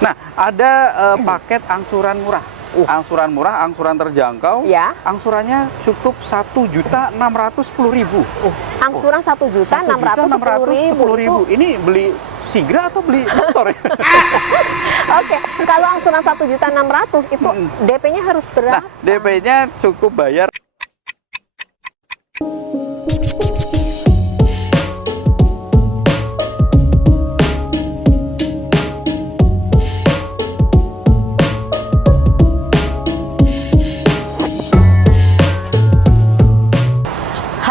Nah, ada paket angsuran murah. Angsuran murah, angsuran terjangkau. Ya. Angsurannya cukup 1.610.000. Angsuran 1.610.000. Ini beli Sigra atau beli motor ya? Oke, kalau angsuran 1.600.000 itu DP-nya harus berapa? Nah, DP-nya cukup bayar.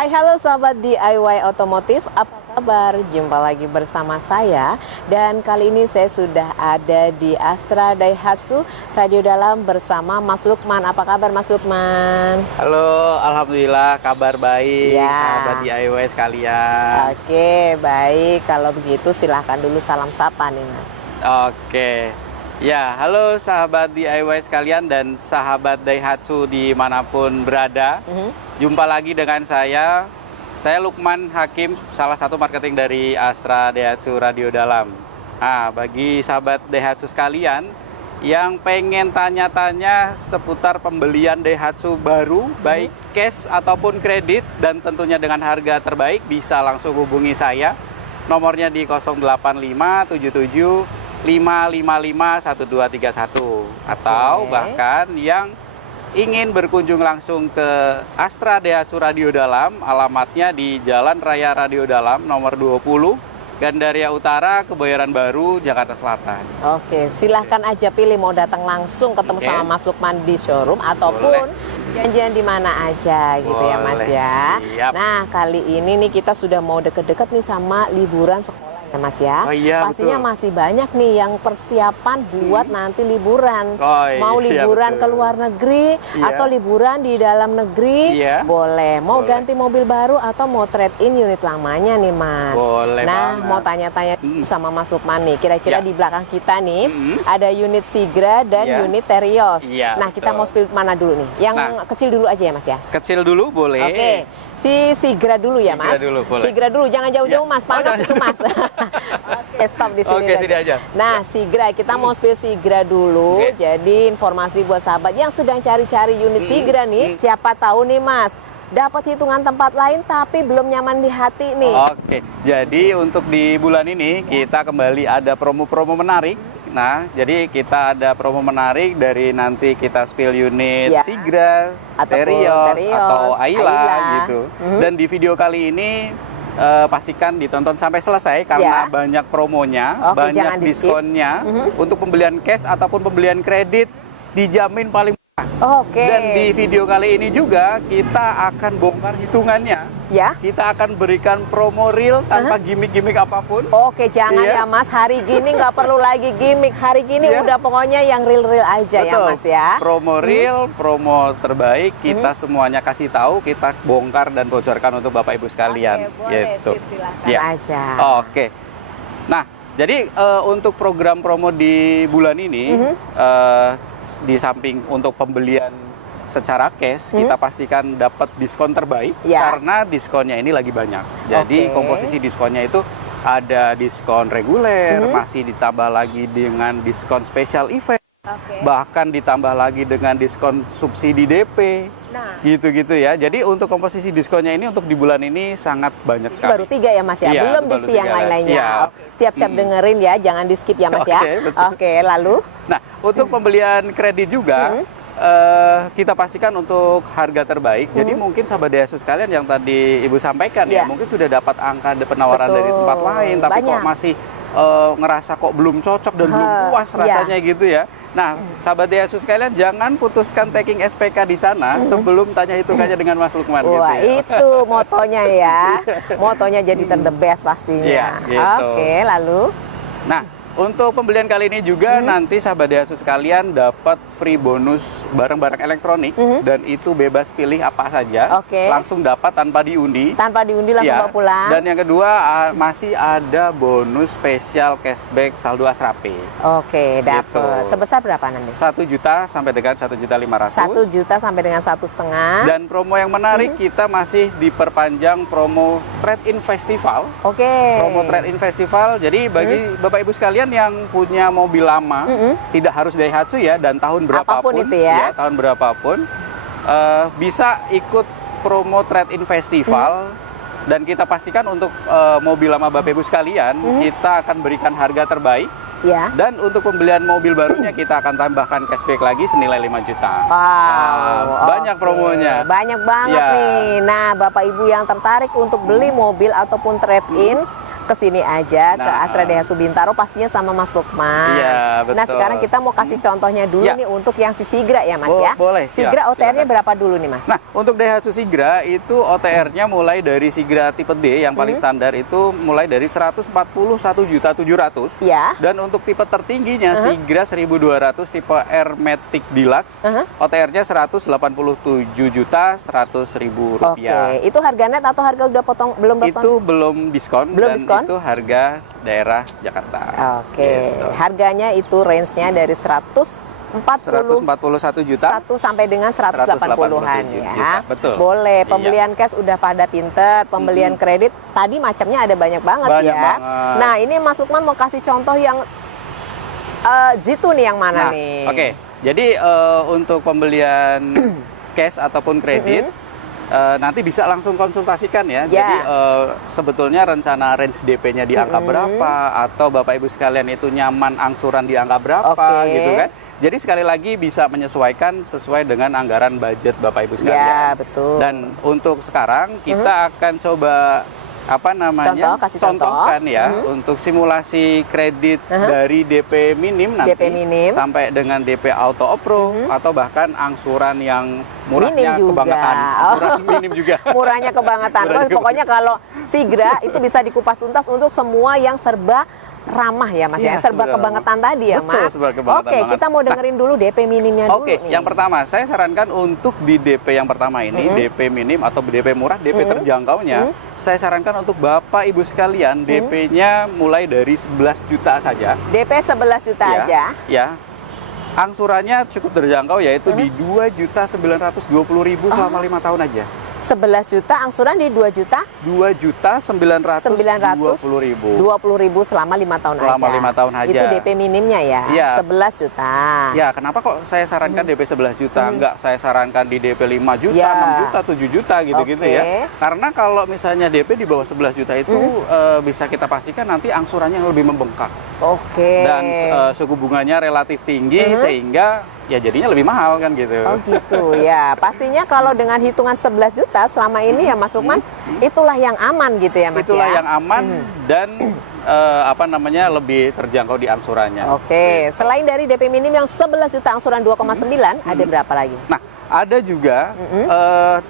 Halo sahabat DIY Otomotif, apa kabar? Jumpa lagi bersama saya dan kali ini saya sudah ada di Astra Daihatsu Radio Dalam bersama Mas Lukman. Apa kabar Mas Lukman? Halo, alhamdulillah kabar baik Ya. sahabat DIY sekalian. Oke, baik. Kalau begitu silahkan dulu salam sapa nih Mas. Oke. Ya, halo sahabat DIY sekalian dan sahabat Daihatsu dimanapun berada. Jumpa lagi dengan saya Lukman Hakim, salah satu marketing dari Astra Daihatsu Radio Dalam. Nah, bagi sahabat Daihatsu sekalian yang pengen tanya-tanya seputar pembelian Daihatsu baru, baik cash ataupun kredit, dan tentunya dengan harga terbaik, bisa langsung hubungi saya. Nomornya di 0857755551231. Atau bahkan yang ingin berkunjung langsung ke Astra Daihatsu Radio Dalam, alamatnya di Jalan Raya Radio Dalam nomor 20, Gandaria Utara, Kebayoran Baru, Jakarta Selatan. Oke, silahkan aja pilih mau datang langsung ketemu sama Mas Lukman di showroom ataupun janjian di mana aja gitu ya Mas ya. Siap. Nah, kali ini nih kita sudah mau deket-deket nih sama liburan sekolah ya Mas ya. Oh iya, pastinya betul. masih banyak nih yang persiapan buat nanti liburan. Mau iya, liburan betul. ke luar negeri atau liburan di dalam negeri, boleh. Mau ganti mobil baru atau mau trade-in unit lamanya nih Mas. Boleh nah, banget. mau tanya-tanya sama Mas Lukman nih, kira-kira di belakang kita nih ada unit Sigra dan unit Terios. Nah, kita mau spill mana dulu nih? Yang kecil dulu aja ya Mas ya? Kecil dulu boleh. Oke, si Sigra dulu ya Mas. Sigra dulu, boleh. Sigra dulu, jangan jauh-jauh Mas, panas itu Mas. Oke, stop di sini. Oke, sini aja. Nah, Sigra, kita mau spill Sigra dulu. Jadi informasi buat sahabat yang sedang cari-cari unit Sigra nih, siapa tahu nih Mas, dapat hitungan tempat lain tapi belum nyaman di hati nih. Oke, jadi untuk di bulan ini kita kembali ada promo-promo menarik. Nah, jadi kita ada promo menarik dari nanti kita spill unit Sigra, Terios, atau Ayla gitu. Dan di video kali ini pastikan ditonton sampai selesai karena banyak promonya, banyak diskonnya. Untuk pembelian cash ataupun pembelian kredit dijamin paling murah. Dan di video kali ini juga kita akan bongkar hitungannya. Kita akan berikan promo real tanpa gimmick-gimmick apapun. Oke, jangan ya Mas, hari gini nggak perlu lagi gimmick. Hari gini udah pokoknya yang real-real aja. Betul. Ya Mas ya. Promo real, promo terbaik, kita semuanya kasih tahu, kita bongkar dan bocorkan untuk Bapak Ibu sekalian. Boleh, gitu. silakan aja. Oke. Nah, jadi untuk program promo di bulan ini, di samping untuk pembelian secara cash, kita pastikan dapat diskon terbaik karena diskonnya ini lagi banyak. Jadi komposisi diskonnya itu ada diskon reguler, masih ditambah lagi dengan diskon special event, bahkan ditambah lagi dengan diskon subsidi DP. Gitu-gitu ya. Jadi untuk komposisi diskonnya ini untuk di bulan ini sangat banyak sekali. Baru 3 ya Mas ya, belum di yang lain-lainnya. Siap-siap dengerin ya, jangan di skip ya Mas ya. Oke, lalu? Nah, untuk pembelian kredit juga kita pastikan untuk harga terbaik. Jadi mungkin sahabat Daihatsu sekalian yang tadi Ibu sampaikan ya, mungkin sudah dapat angka penawaran dari tempat lain, tapi kok masih ngerasa kok belum cocok dan belum puas rasanya gitu ya. Nah, sahabat Daihatsu sekalian, jangan putuskan taking SPK di sana sebelum tanya hitungannya dengan Mas Lukman. Wah, gitu ya. itu motonya ya. Motonya jadi the best pastinya. Gitu. Oke, lalu? Nah, untuk pembelian kali ini juga nanti sahabat Daihatsu sekalian dapat free bonus barang-barang elektronik dan itu bebas pilih apa saja. Langsung dapat tanpa diundi. Tanpa diundi langsung bawa pulang. Dan yang kedua masih ada bonus spesial cashback saldo Asrape. Oke, dapat. Gitu. Sebesar berapa nanti? 1 juta sampai dengan 1.500.000. 1 juta sampai dengan 1,5. Dan promo yang menarik kita masih diperpanjang promo Trade-in Festival. Promo Trade-in Festival. Jadi bagi Bapak Ibu sekalian kalian yang punya mobil lama, tidak harus Daihatsu ya, dan tahun berapapun, apapun itu ya, tahun berapapun, bisa ikut promo trade-in festival. Dan kita pastikan untuk mobil lama Bapak Ibu sekalian, kita akan berikan harga terbaik. Ya. Dan untuk pembelian mobil barunya kita akan tambahkan cashback lagi senilai 5 juta. Wow, banyak promonya. Banyak banget nih. Nah, Bapak Ibu yang tertarik untuk beli mobil ataupun trade-in, ke sini aja ke Astra Daihatsu Bintaro pastinya sama Mas Lukman. Iya, betul. Nah, sekarang kita mau kasih contohnya dulu nih untuk yang si Sigra ya, Mas ya. Boleh. Sigra OTR-nya berapa dulu nih, Mas? Nah, untuk Daihatsu Sigra itu OTR-nya mulai dari Sigra tipe D yang paling standar itu mulai dari 141.700.000. Ya. Dan untuk tipe tertingginya Sigra 1.200 tipe R Matic Deluxe, OTR-nya 187.100.000 rupiah. Oke, itu harga net atau harga udah potong belum potong? Itu belum diskon. Belum diskon? Itu harga daerah Jakarta. Oke, gitu. Harganya itu range-nya dari 141 juta sampai dengan 180-an ya. Betul. Boleh, pembelian cash udah pada pinter, pembelian kredit tadi macamnya ada banyak banget ya. Banget. Nah, ini Mas Lukman mau kasih contoh yang jitu nih, yang mana nih? Oke. Jadi untuk pembelian cash ataupun kredit nanti bisa langsung konsultasikan ya. Jadi sebetulnya rencana range DP-nya di angka berapa, atau Bapak Ibu sekalian itu nyaman angsuran di angka berapa gitu kan. Jadi sekali lagi bisa menyesuaikan sesuai dengan anggaran budget Bapak Ibu sekalian. Ya, betul. Dan untuk sekarang kita akan coba contohkan ya untuk simulasi kredit dari DP minim nanti sampai dengan DP auto approve atau bahkan angsuran yang murahnya kebangetan. Minim juga. Murahnya kebangetan. Pokoknya kalau Sigra itu bisa dikupas tuntas untuk semua yang serba ramah ya, Mas ya, serba kebangetan tadi ya, Mas. Oke, kita mau dengerin dulu DP minimnya dulu. Oke, yang pertama saya sarankan untuk di DP yang pertama ini, DP minim atau DP murah, DP terjangkaunya, saya sarankan untuk Bapak Ibu sekalian DP-nya mulai dari 11 juta saja. DP 11 juta aja. Ya. Angsurannya cukup terjangkau yaitu di 2.920.000 selama 5 tahun aja. 11 juta angsuran di 2 juta? 2.920.000. 20.000 selama 5 tahun selama aja. 5 tahun aja. Itu DP minimnya ya? Ya. 11 juta. Ya, kenapa kok saya sarankan DP 11 juta? Enggak saya sarankan di DP 5 juta, 6 juta, 7 juta gitu-gitu ya. Karena kalau misalnya DP di bawah 11 juta itu bisa kita pastikan nanti angsurannya yang lebih membengkak. Dan suku bunganya relatif tinggi sehingga ya jadinya lebih mahal kan gitu. Oh gitu ya. Pastinya kalau dengan hitungan 11 juta selama ini ya Mas Lukman, itulah yang aman gitu ya Mas. Itulah yang aman dan lebih terjangkau di angsurannya. Oke, selain dari DP minim yang 11 juta angsuran 2,9, ada berapa lagi? Nah, ada juga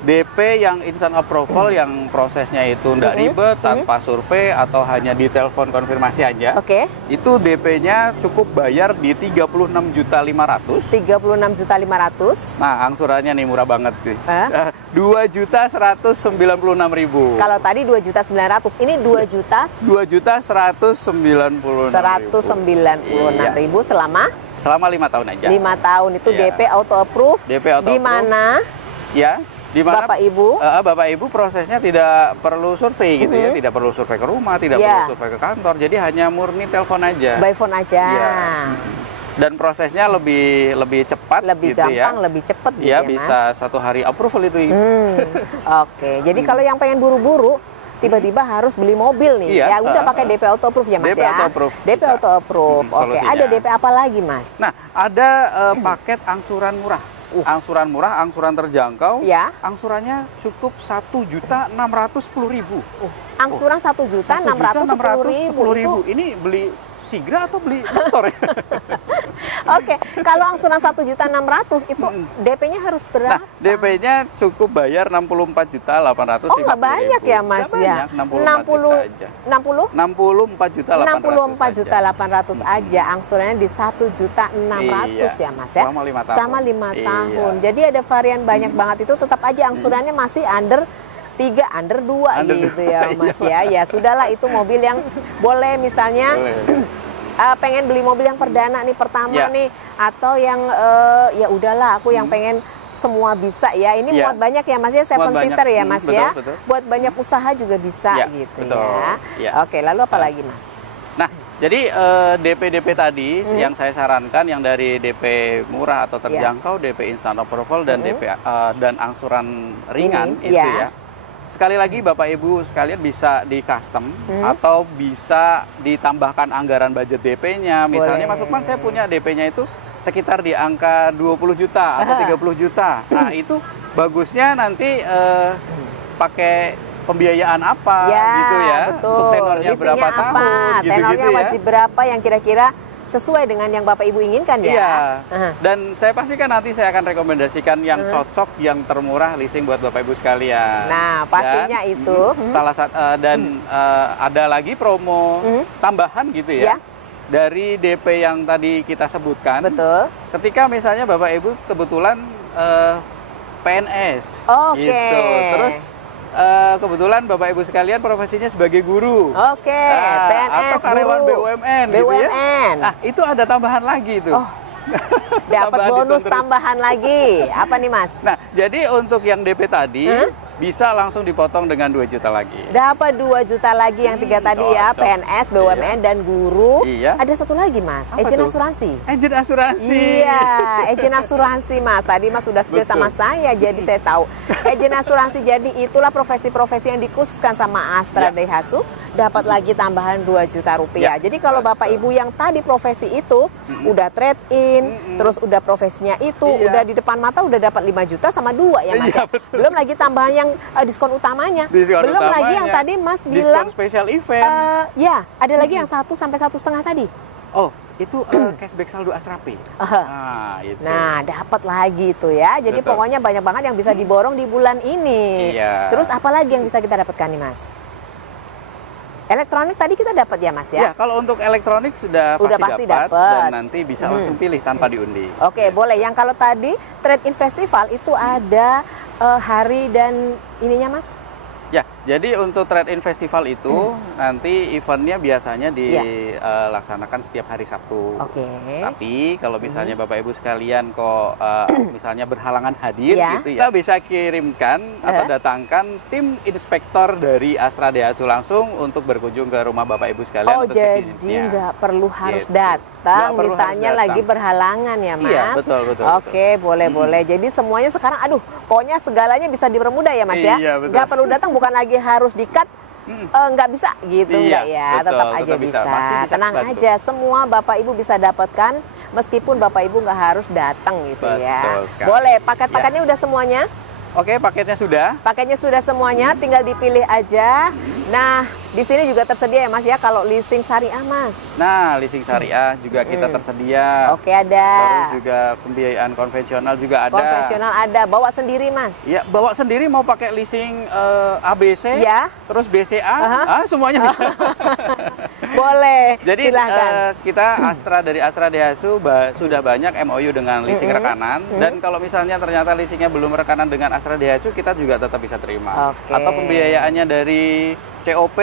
DP yang instant approval yang prosesnya itu tidak ribet, tanpa survei atau hanya di telepon konfirmasi aja. Itu DP-nya cukup bayar di 36.500.000. 36.500.000. Nah, angsurannya nih murah banget sih. 2.196.000. Kalau tadi 2.900.000, ini 2.196.000 selama 5 tahun aja. 5 tahun itu DP auto approve. Di mana? Ya, di mana Bapak Ibu? Bapak Ibu prosesnya tidak perlu survei gitu ya, tidak perlu survei ke rumah, tidak perlu survei ke kantor. Jadi hanya murni telepon aja. By phone aja. Ya. Dan prosesnya lebih cepat, lebih gitu gampang, ya. lebih cepat gitu ya, ya, Mas. bisa 1 hari approval itu. Oke, jadi kalau yang pengen buru-buru tiba-tiba harus beli mobil nih, ya udah pakai DP auto approve ya Mas DP ya. auto approve, DP auto approve. Oke, ada DP apa lagi Mas? Nah, ada paket angsuran murah. Angsuran murah, angsuran terjangkau. Ya. Angsurannya cukup 1.610.000. Angsuran 1.610.000. Ini beli Sigra atau beli motor ya? Oke, kalau angsuran 1.600.000 itu DP-nya harus berapa? Nah, DP-nya cukup bayar 64.850.000. Oh, nggak banyak ya Mas ya? 64.800 aja, angsurannya di 1.600.000 ya Mas ya? Selama 5 tahun. Selama 5 tahun. Jadi ada varian banyak banget itu, tetap aja angsurannya masih under 3, under 2 gitu ya Mas ya. Ya sudahlah, itu mobil yang boleh misalnya pengen beli mobil yang perdana nih, pertama nih, atau yang ya udahlah aku yang pengen semua bisa ya. Ini muat banyak ya Mas ya, 7-seater ya Mas ya. Buat banyak usaha juga bisa gitu ya. Oke, lalu apa lagi Mas? Nah, Jadi DP-DP tadi yang saya sarankan yang dari DP murah atau terjangkau, DP instant approval dan DP dan angsuran ringan itu ya. Sekali lagi Bapak Ibu sekalian bisa di custom atau bisa ditambahkan anggaran budget DP-nya. Misalnya Mas Lukman, saya punya DP-nya itu sekitar di angka 20 juta atau 30 juta. Nah, itu bagusnya nanti pakai pembiayaan apa gitu ya, betul. Untuk tenornya Leasingnya berapa apa? tahun gitu Tenornya ya. wajib berapa yang kira-kira sesuai dengan yang Bapak Ibu inginkan ya. Iya. Dan saya pastikan nanti saya akan rekomendasikan yang cocok, yang termurah leasing buat Bapak Ibu sekalian. Nah, pastinya dan, itu salah satu ada lagi promo tambahan gitu ya. Dari DP yang tadi kita sebutkan. Betul. Ketika misalnya Bapak Ibu kebetulan PNS gitu. Terus kebetulan Bapak Ibu sekalian profesinya sebagai guru. PNS, atau karyawan guru, BUMN gitu ya. Nah, itu ada tambahan lagi itu. Dapat bonus tambahan lagi. Apa nih, Mas? Nah, jadi untuk yang DP tadi bisa langsung dipotong dengan 2 juta lagi. Dapat 2 juta lagi yang 3 tadi ya, PNS, BUMN dan guru. Ada satu lagi, Mas, agen asuransi. Agen asuransi. Iya, agen asuransi, Mas. Tadi Mas sudah spill sama saya, jadi saya tahu. Agen asuransi, jadi itulah profesi-profesi yang dikhususkan sama Astra Daihatsu, dapat lagi tambahan 2 juta rupiah. Jadi kalau Bapak Ibu yang tadi profesi itu udah trade in, terus udah profesinya itu, udah di depan mata udah dapat 5 juta sama 2 ya, Mas. Belum lagi tambahan yang diskon utamanya. Belum lagi yang tadi Mas bilang diskon special event. Ada lagi yang 1 sampai 1,5 tadi. Oh, itu cashback saldo Asrapi. Itu. Nah, dapat lagi itu ya. Jadi pokoknya banyak banget yang bisa diborong di bulan ini. Terus apa lagi yang bisa kita dapatkan nih, Mas? Elektronik tadi kita dapat ya, Mas ya? Ya, kalau untuk elektronik sudah pasti dapat dan nanti bisa langsung pilih tanpa diundi. Oke, boleh. Yang kalau tadi Trade-in Festival itu ada hari dan ininya, Mas? Ya, jadi untuk Trade-in Festival itu nanti eventnya biasanya dilaksanakan setiap hari Sabtu. Tapi kalau misalnya Bapak Ibu sekalian kok misalnya berhalangan hadir gitu ya, kita bisa kirimkan atau datangkan tim inspektor dari Astra Daihatsu langsung untuk berkunjung ke rumah Bapak Ibu sekalian. Jadi nggak perlu harus datang, misalnya lagi berhalangan ya, Mas? Iya, betul. Oke, boleh. Jadi semuanya sekarang, pokoknya segalanya bisa dipermudah ya, Mas ya? Nggak perlu datang, bukan lagi harus di-cut, nggak bisa gitu, nggak ya? Tetap aja bisa. Tenang aja, semua Bapak Ibu bisa dapatkan, meskipun Bapak Ibu nggak harus datang gitu ya. Boleh, paket-paketnya udah semuanya? Oke, paketnya sudah. Paketnya sudah semuanya, tinggal dipilih aja. Nah, di sini juga tersedia ya, Mas ya, kalau leasing syariah, Mas. Nah, leasing syariah juga kita tersedia. Oke, ada. Terus juga pembiayaan konvensional juga ada. Konvensional ada. Bawa sendiri, Mas? Ya, bawa sendiri mau pakai leasing ABC, terus BCA, semuanya bisa. Boleh. Jadi silahkan. kita dari Astra Daihatsu sudah banyak MOU dengan leasing rekanan. Dan kalau misalnya ternyata leasingnya belum rekanan dengan Astra Daihatsu, kita juga tetap bisa terima. Atau pembiayaannya dari COP,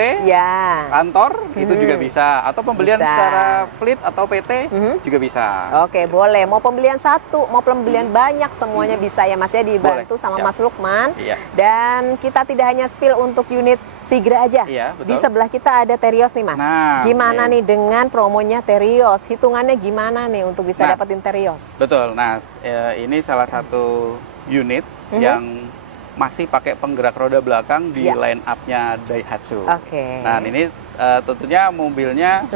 kantor, itu juga bisa. Atau pembelian secara fleet atau PT juga bisa. Oke, boleh. Mau pembelian satu, mau pembelian banyak, semuanya bisa ya, Mas ya, dibantu sama Mas Lukman. Dan kita tidak hanya spill untuk unit Sigra aja. Di sebelah kita ada Terios nih, Mas. Gimana nih dengan promonya Terios? Hitungannya gimana nih untuk bisa dapetin Terios? Betul. Nah, ini salah satu unit yang masih pakai penggerak roda belakang di line up-nya Daihatsu. Nah, ini tentunya mobilnya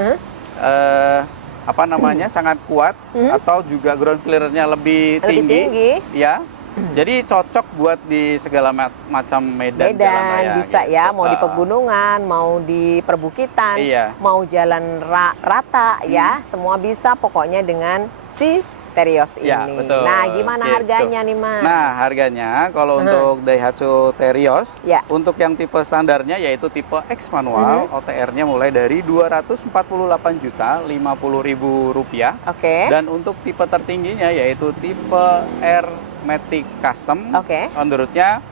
sangat kuat atau juga ground clearance-nya lebih tinggi. Ya. Jadi cocok buat di segala macam medan jalan raya. Bisa gitu. Ya, mau di pegunungan, mau di perbukitan, mau jalan rata ya, semua bisa pokoknya dengan si Terios ini. Betul. Nah, gimana harganya nih, Mas? Nah, harganya kalau untuk Daihatsu Terios, untuk yang tipe standarnya yaitu tipe X manual, OTR-nya mulai dari Rp248.050.000. Dan untuk tipe tertingginya yaitu tipe R Matic Custom, on the road-nya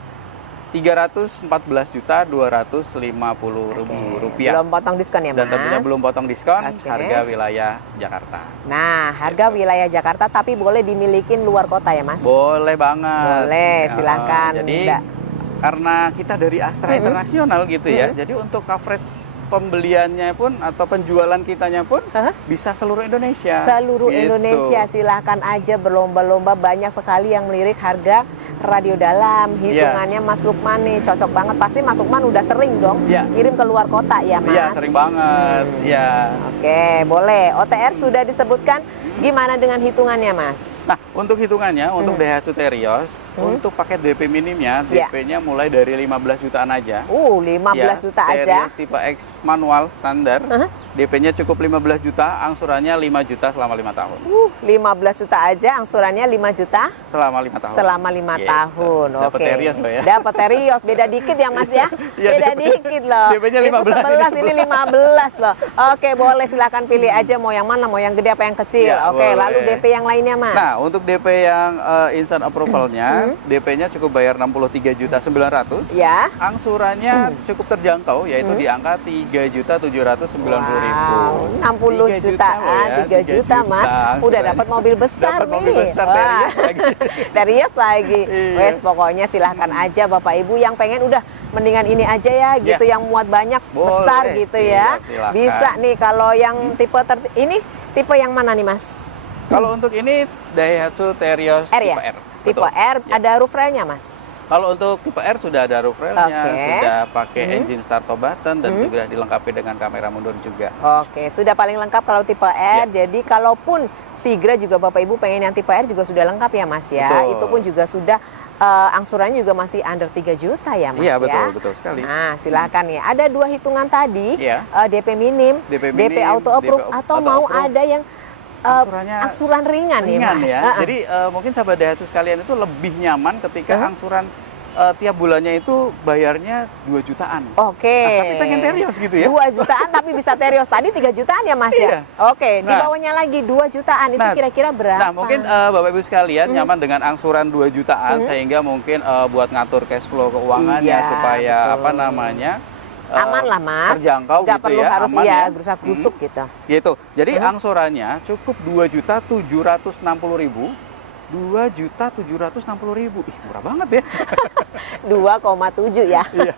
Rp314.250.000. Belum potong diskon ya, Mas? Dan tentunya belum potong diskon, harga wilayah Jakarta. Nah, harga wilayah Jakarta tapi boleh dimilikin luar kota ya, Mas? Boleh banget. Boleh, silahkan. Jadi karena kita dari Astra Internasional gitu ya, jadi untuk coverage pembeliannya pun atau penjualan kitanya pun bisa seluruh Indonesia. Seluruh gitu. Indonesia, silahkan aja berlomba-lomba, banyak sekali yang melirik harga radio dalam. Hitungannya Mas Lukman nih cocok banget. Pasti Mas Lukman udah sering dong kirim ke luar kota ya Mas? Iya, sering banget. Ya. Oke, boleh. OTR sudah disebutkan. Gimana dengan hitungannya Mas? Nah, untuk hitungannya, untuk Daihatsu Terios, untuk paket DP minimnya, DP-nya mulai dari 15 jutaan aja. 15 juta aja. Terios tipe X manual standar, DP-nya cukup 15 juta, angsurannya 5 juta selama 5 tahun. 15 juta aja, angsurannya 5 juta? Selama 5 tahun. Selama 5 tahun, oke. Dapat Terios loh ya. Dapat Terios, beda dikit ya Mas ya? Beda dikit loh. DP-nya 15. Itu 11, ini 15 loh. Oke, boleh silakan pilih aja mau yang mana, mau yang gede apa yang kecil. Oke, boleh. lalu DP yang lainnya Mas? Nah, untuk DP yang instant approval-nya, DP-nya cukup bayar 63.900.000. Ya. Angsurannya cukup terjangkau, yaitu di angka 3.790.000. Wow, 60 jutaan, 3 juta Mas. Udah dapat mobil besar nih. Mobil besar, Terios lagi. Terios lagi. Iya. Wes, pokoknya silahkan aja Bapak Ibu yang pengen udah mendingan ini aja ya gitu, yang muat banyak, besar gitu ya. Silakan. Bisa nih kalau yang tipe ini tipe yang mana nih Mas? Kalau untuk ini Daihatsu Terios R tipe ya? R. Tipe Betul. R, ada roof railnya Mas? Kalau untuk tipe R sudah ada roof railnya, Oke. sudah pakai engine start button dan juga dilengkapi dengan kamera mundur juga. Oke, sudah paling lengkap kalau tipe R. Jadi kalaupun Sigra juga Bapak Ibu pengen yang tipe R juga sudah lengkap ya Mas ya. Betul. Itu pun juga sudah angsurannya juga masih under 3 juta ya Mas Iya, ya. betul sekali. Nah, silakan ya. Ada 2 hitungan tadi, Iya. DP minim, DP auto approve, atau mau ada yang angsuran ringan nih Mas. Ya. Jadi mungkin sahabat Daihatsu sekalian itu lebih nyaman ketika angsuran tiap bulannya itu bayarnya 2 jutaan. Oke. Nah, tapi pengen Terios gitu ya. 2 jutaan tapi bisa Terios. Tadi 3 jutaan ya Mas ya? Oke, di bawahnya lagi 2 jutaan. Itu kira-kira berapa? Nah, mungkin Bapak Ibu sekalian nyaman dengan angsuran 2 jutaan sehingga mungkin buat ngatur cash flow keuangannya supaya apa namanya? Aman lah Mas, terjangkau nggak gitu perlu ya, harus aman ya. gerusak-gerusuk gitu. Gitu. Jadi angsurannya cukup 2.760.000. 2.760.000. Ih, murah banget ya. 2,7 ya. Iya.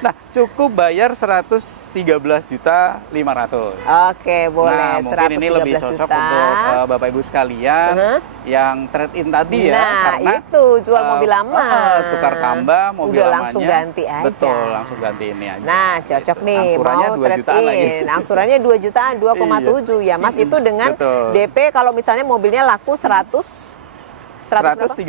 Nah, cukup bayar 113.500.000. Oke, boleh. Nah, mungkin ini lebih 113 cocok juta. untuk Bapak Ibu sekalian yang trade in tadi ya, karena itu jual mobil lama. Tukar tambah mobil udah lamanya. langsung ganti aja. Betul, langsung ganti ini aja. Nah, cocok nih Angsurannya mau 2 trade jutaan lagi. in. Angsurannya 2 jutaan, 2,7 ya Mas. Itu dengan DP kalau misalnya mobilnya laku 113.500.000. 113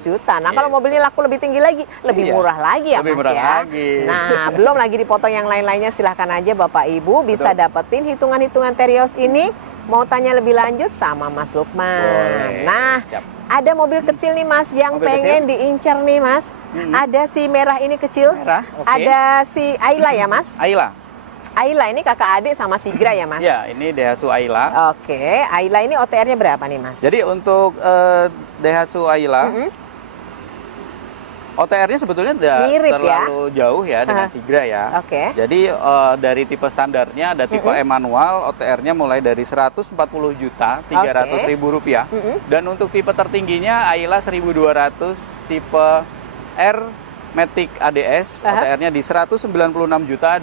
juta. Nah, kalau mobilnya laku lebih tinggi lagi, lebih murah lagi ya lebih Mas murah ya. lagi. Nah, belum lagi dipotong yang lain-lainnya, silahkan aja Bapak Ibu bisa dapetin hitungan-hitungan Terios ini. Mau tanya lebih lanjut sama Mas Lukman. Boleh. Nah, Siap. ada mobil kecil nih Mas yang Mobil pengen diincar nih Mas. Ada si merah ini kecil. Merah, oke. Ada si Ayla ya Mas. Ayla. Ayla ini kakak adik sama Sigra ya Mas? Ya, ini Daihatsu Ayla. Oke, Ayla ini OTR-nya berapa nih Mas? Jadi untuk Daihatsu Ayla, OTR-nya sebetulnya tidak Mirip terlalu jauh ya dengan Sigra ya. Oke. Jadi dari tipe standarnya ada tipe E manual, OTR-nya mulai dari 140.300.000 rupiah. Dan untuk tipe tertingginya Ayla 1.200, tipe R Matic ADS, OTR-nya di 196.200.000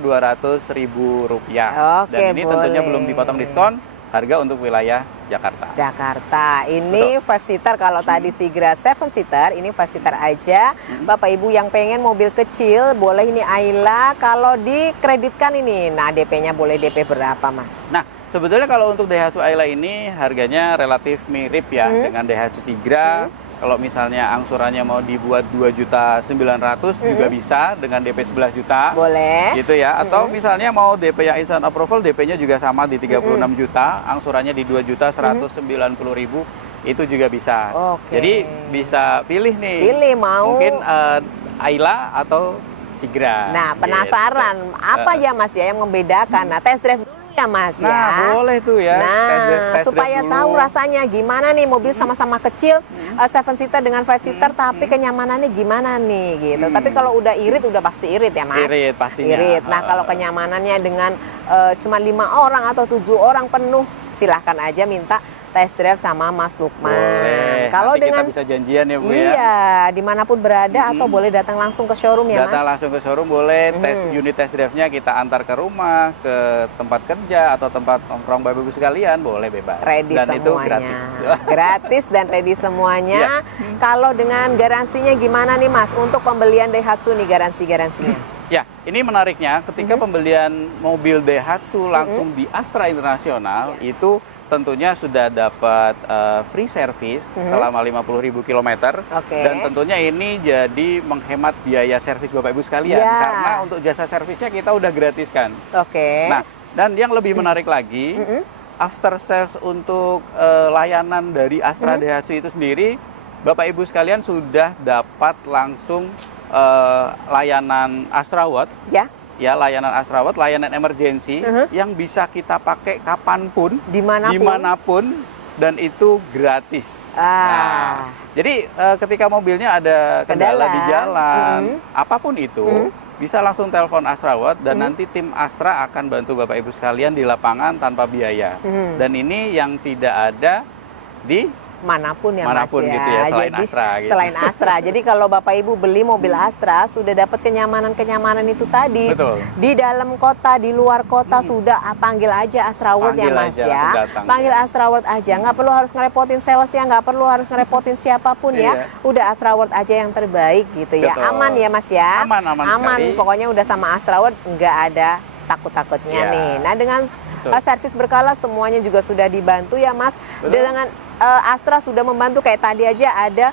rupiah. Oke, Dan ini tentunya boleh. belum dipotong diskon, harga untuk wilayah Jakarta. Jakarta. Ini 5-seater, kalau tadi Sigra 7-seater, ini 5-seater aja. Bapak Ibu yang pengen mobil kecil, boleh ini Ayla. Kalau dikreditkan ini, nah DP-nya boleh DP berapa Mas? Nah, sebetulnya kalau untuk Daihatsu Ayla ini harganya relatif mirip ya dengan Daihatsu Sigra. Kalau misalnya angsurannya mau dibuat 2.900.000 juga bisa dengan DP 11 juta. Boleh. Gitu ya. Atau misalnya mau DP yang instant approval, DP-nya juga sama di 36 juta, angsurannya di 2.190.000. Itu juga bisa. Oke. Jadi bisa pilih nih. Pilih mau. Mungkin Ayla atau Sigra. Nah, penasaran apa ya Mas ya yang membedakan? Nah, test drive dulu ya Mas ya. Nah, boleh tuh ya. Nah, test drive supaya dulu. tahu rasanya gimana nih mobil sama-sama kecil, 7-seater dengan 5-seater, tapi kenyamanannya gimana nih gitu. Tapi kalau udah irit, udah pasti irit ya Mas. Irit pastinya. Irit. Nah, kalau kenyamanannya dengan cuma 5 orang atau 7 orang penuh, silahkan aja minta test drive sama Mas Lukman. Boleh. Kalau nanti dengan kita bisa janjian ya Bu ya. iya, dimanapun berada atau boleh datang langsung ke showroom ya Datang Mas? langsung ke showroom boleh, unit test drive-nya kita antar ke rumah, ke tempat kerja atau tempat nongkrong Bapak Ibu sekalian, boleh bebas. Ready dan semuanya. itu gratis. Gratis dan ready semuanya. Kalau dengan garansinya gimana nih Mas untuk pembelian Daihatsu nih garansinya? Ya, ini menariknya ketika pembelian mobil Daihatsu langsung di Astra Internasional itu tentunya sudah dapat free service selama 50.000 km. Dan tentunya ini jadi menghemat biaya servis Bapak Ibu sekalian karena untuk jasa servisnya kita udah gratiskan. Nah, dan yang lebih menarik lagi, after sales untuk layanan dari Astra Daihatsu itu sendiri, Bapak Ibu sekalian sudah dapat langsung layanan Astrawat, layanan Astrawat, layanan emergency yang bisa kita pakai kapanpun, dimanapun, dan itu gratis. Nah, jadi ketika mobilnya ada kendala di jalan, apapun itu, bisa langsung telepon Astrawat dan nanti tim Astra akan bantu Bapak Ibu sekalian di lapangan tanpa biaya. Dan ini yang tidak ada di manapun ya manapun Mas ya. Gitu ya, selain jadi, Astra gitu. Selain Astra. Jadi kalau Bapak Ibu beli mobil Astra sudah dapat kenyamanan itu tadi. Betul. Di dalam kota, di luar kota sudah panggil aja Astra World ya Mas ya. Panggil Astra World aja, nggak perlu harus ngerepotin salesnya, nggak perlu harus ngerepotin siapapun ya. Udah Astra World aja yang terbaik gitu ya. Aman ya Mas ya. Aman pokoknya udah sama Astra World nggak ada takut-takutnya nih. Nah dengan servis berkala semuanya juga sudah dibantu ya Mas. Dengan Astra sudah membantu kayak tadi aja ada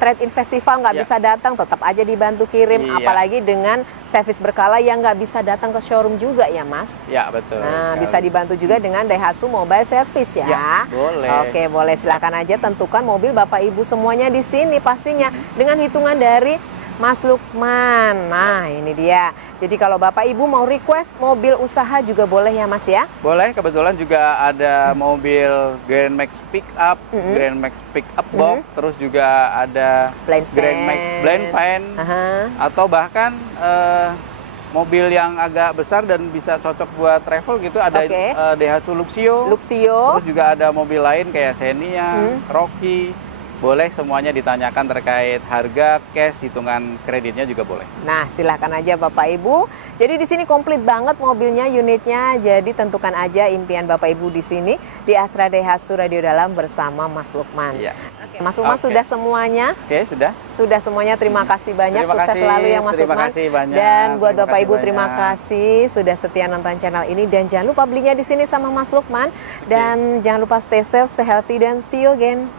trade-in festival nggak bisa datang, tetap aja dibantu kirim. Apalagi dengan servis berkala yang nggak bisa datang ke showroom juga ya Mas. Ya betul. Nah bisa dibantu juga dengan Daihatsu Mobile Service ya. Boleh. Oke boleh, silakan aja tentukan mobil Bapak Ibu semuanya di sini pastinya dengan hitungan dari Mas Lukman. Nah ini dia. Jadi kalau Bapak Ibu mau request mobil usaha juga boleh ya Mas ya? Boleh, kebetulan juga ada mobil Grand Max Pickup, Grand Max Pickup Box, terus juga ada Grand Max Blind Van, atau bahkan mobil yang agak besar dan bisa cocok buat travel gitu, ada Daihatsu Luxio. Terus juga ada mobil lain kayak Xenia, Rocky. Boleh semuanya ditanyakan terkait harga, cash, hitungan kreditnya juga boleh. Nah, silahkan aja Bapak Ibu. Jadi di sini komplit banget mobilnya, unitnya. Jadi tentukan aja impian Bapak Ibu di sini di Astra Daihatsu Radio Dalam bersama Mas Lukman. Mas Lukman sudah semuanya? Sudah. Sudah semuanya. Terima kasih banyak. Sukses selalu ya Mas Lukman. Dan buat Bapak Ibu terima kasih sudah setia nonton channel ini dan jangan lupa belinya di sini sama Mas Lukman dan jangan lupa stay safe, stay healthy dan see you again.